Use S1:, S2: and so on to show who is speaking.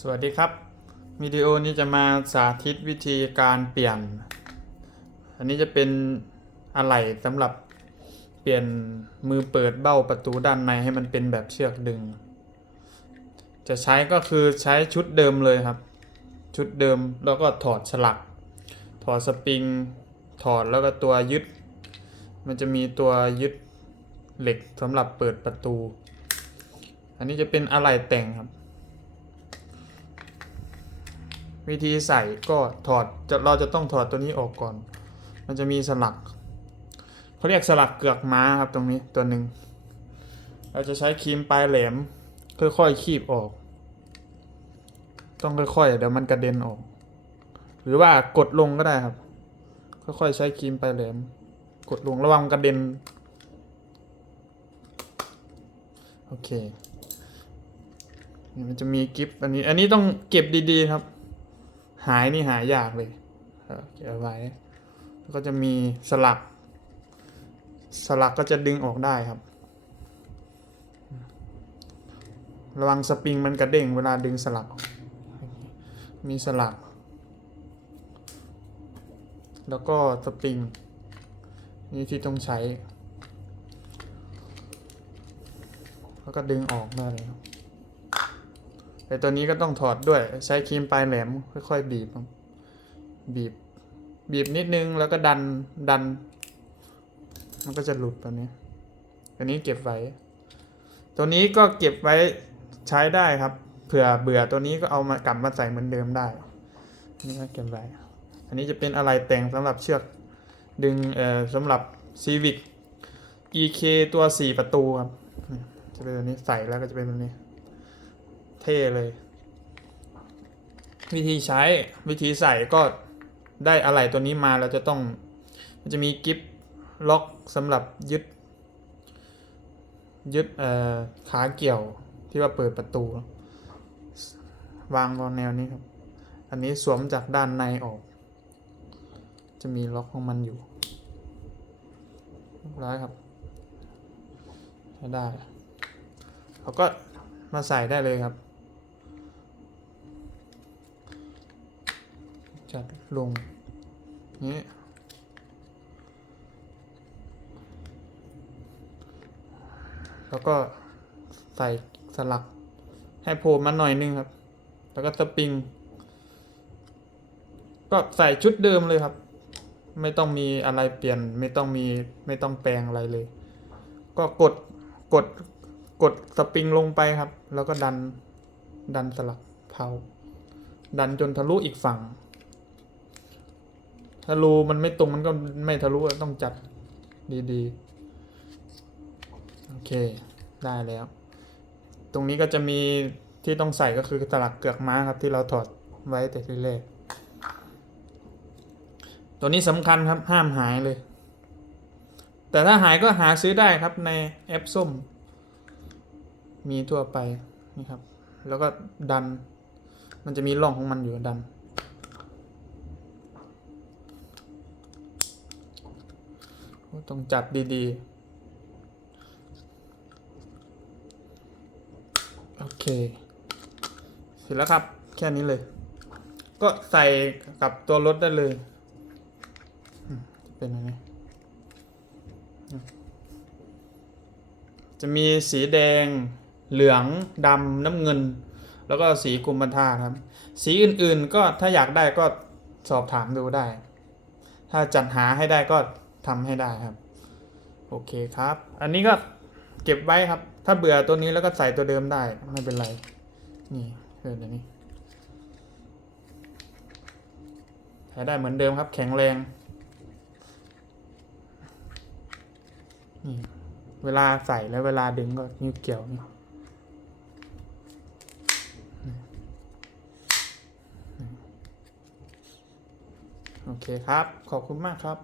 S1: สวัสดีครับวิดีโอนี้จะมาสาธิตวิธีการเปลี่ยน อันนี้จะเป็นอะไหล่สำหรับเปลี่ยนมือเปิดเบ้าประตูด้านในให้มันเป็นแบบเชือกดึง จะใช้ก็คือใช้ชุดเดิมเลยครับ ชุดเดิมแล้วก็ถอดฉลัก ถอดสปริง ถอดแล้วก็ตัวยึด มันจะมีตัวยึดเหล็กสำหรับเปิดประตู อันนี้จะเป็นอะไหล่แต่งครับ วิธีใส่ก็ถอดจะเราจะต้องถอดตัวนี้ออกก่อน มันจะมีสลักเขาเรียกสลักเกือกม้าครับตรงนี้ตัวหนึ่งเราจะใช้ครีมปลายแหลม ค่อยๆคีบออก ต้องค่อยๆเดี๋ยวมันกระเด็นออก หรือว่ากดลงก็ได้ครับ ค่อยๆใช้ครีมปลายแหลม กดลงระวังกระเด็นโอเคมันจะมีกิฟต์อันนี้อันนี้ต้องเก็บดีๆครับ หายนี่หายยากเลยเก็บไว้แล้วก็จะมีสลัก สลักก็จะดึงออกได้ครับ ระวังสปริงมันกระเด้งเวลาดึงสลักออกมีสลัก แล้วก็สปริง นี่ที่ต้องใช้ แล้วก็ดึงออกได้เลยครับ แต่ตัวนี้ก็ต้องถอดด้วยใช้ครีมปลายแหลมค่อยๆบีบ บีบ บีบนิดนึงแล้วก็ดันดัน มันก็จะหลุดตัวนี้ ตัวนี้เก็บไว้ ตัวนี้ก็เก็บไว้ใช้ได้ครับ เผื่อเบื่อตัวนี้ก็เอามากลับมาใส่เหมือนเดิมได้ นี่ก็เก็บไว้ อันนี้จะเป็นอะไรแต่งสำหรับเชือกดึงเอ่อสำหรับ Civic EK ตัว 4 ประตูครับ จะเป็นตัวนี้ใส่แล้วก็จะเป็นแบบนี้ เท่เลย วิธีใช้วิธีใส่ก็ได้อะไรตัวนี้มาเราจะต้อง มันจะมีกิฟล็อกสำหรับยึด ยึดเออขาเกี่ยวที่ว่าเปิดประตู วางวางแนวนี้ครับ อันนี้สวมจากด้านในออก จะมีล็อกของมันอยู่ร้อยครับใช้ได้เราก็มาใส่ได้เลยครับ จัดลงนี้แล้วก็ใส่สลักให้โผล่มาหน่อยนึงครับ แล้วก็สปริง ก็ใส่ชุดเดิมเลยครับ ไม่ต้องมีอะไรเปลี่ยน ไม่ต้องมีไม่ต้องแปลงอะไรเลย ก็กดกดกดสปริงลงไปครับ แล้วก็ดันดันสลักเผาดันจนทะลุอีกฝั่ง ถ้ารูมันไม่ตรงมันก็ไม่ทะลุต้องจัดดีๆ โอเค ได้แล้ว ตรงนี้ก็จะมีที่ต้องใส่ก็คือสลักเกือกม้าครับที่เราถอดไว้แต่ทีแรกตัวนี้สำคัญครับห้ามหายเลย แต่ถ้าหายก็หาซื้อได้ครับในแอปส้ม มีทั่วไปนี่ครับ แล้วก็ดัน มันจะมีร่องของมันอยู่ดัน ต้องจัดดีๆ โอเค เสร็จแล้วครับ แค่นี้เลย ก็ใส่กับตัวรถได้เลยอืมเป็นอะไรจะมีสีแดง เหลือง ดำ น้ำเงิน แล้วก็สีกุมภาครับ สีอื่นๆ ก็ถ้าอยากได้ก็สอบถามดูได้ ถ้าจัดหาให้ได้ก็ ทำให้ได้ครับ โอเคครับ อันนี้ก็เก็บไว้ครับ ถ้าเบื่อตัวนี้แล้วก็ใส่ตัวเดิมได้ไม่เป็นไร นี่เออเดี๋ยวนี้ใช้ได้เหมือนเดิมครับ แข็งแรงนี่เวลาใส่แล้วเวลาดึงก็นิ้วเกี่ยวนี่โอเคครับ ขอบคุณมากครับ